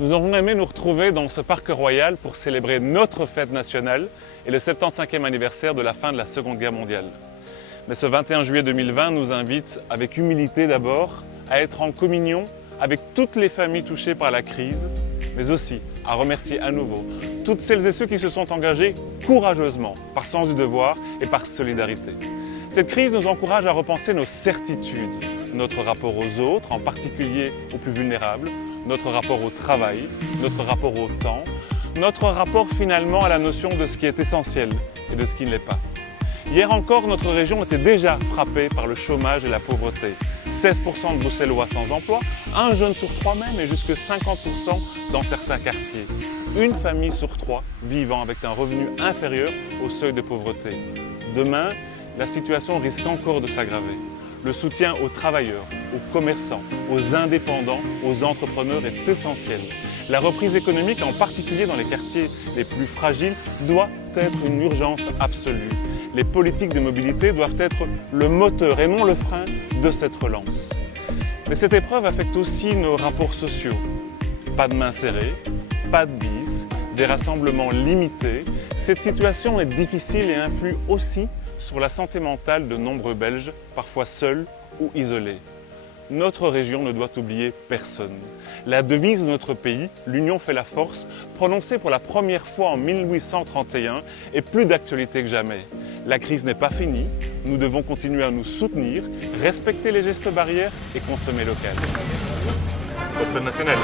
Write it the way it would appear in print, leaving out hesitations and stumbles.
Nous aurions aimé nous retrouver dans ce parc royal pour célébrer notre fête nationale et le 75e anniversaire de la fin de la Seconde Guerre mondiale. Mais ce 21 juillet 2020 nous invite, avec humilité d'abord, à être en communion avec toutes les familles touchées par la crise, mais aussi à remercier à nouveau toutes celles et ceux qui se sont engagés courageusement, par sens du devoir et par solidarité. Cette crise nous encourage à repenser nos certitudes, notre rapport aux autres, en particulier aux plus vulnérables, notre rapport au travail, notre rapport au temps, notre rapport finalement à la notion de ce qui est essentiel et de ce qui ne l'est pas. Hier encore, notre région était déjà frappée par le chômage et la pauvreté. 16% de Bruxellois sans emploi, un jeune sur 3 même et jusque 50% dans certains quartiers. Une famille sur 3 vivant avec un revenu inférieur au seuil de pauvreté. Demain, la situation risque encore de s'aggraver. Le soutien aux travailleurs, aux commerçants, aux indépendants, aux entrepreneurs est essentiel. La reprise économique, en particulier dans les quartiers les plus fragiles, doit être une urgence absolue. Les politiques de mobilité doivent être le moteur et non le frein de cette relance. Mais cette épreuve affecte aussi nos rapports sociaux. Pas de main serrée, pas de bis, des rassemblements limités. Cette situation est difficile et influe aussi sur la santé mentale de nombreux Belges, parfois seuls ou isolés. Notre région ne doit oublier personne. La devise de notre pays, l'Union fait la force, prononcée pour la première fois en 1831, est plus d'actualité que jamais. La crise n'est pas finie, nous devons continuer à nous soutenir, respecter les gestes barrières et consommer local. Votre fête nationale.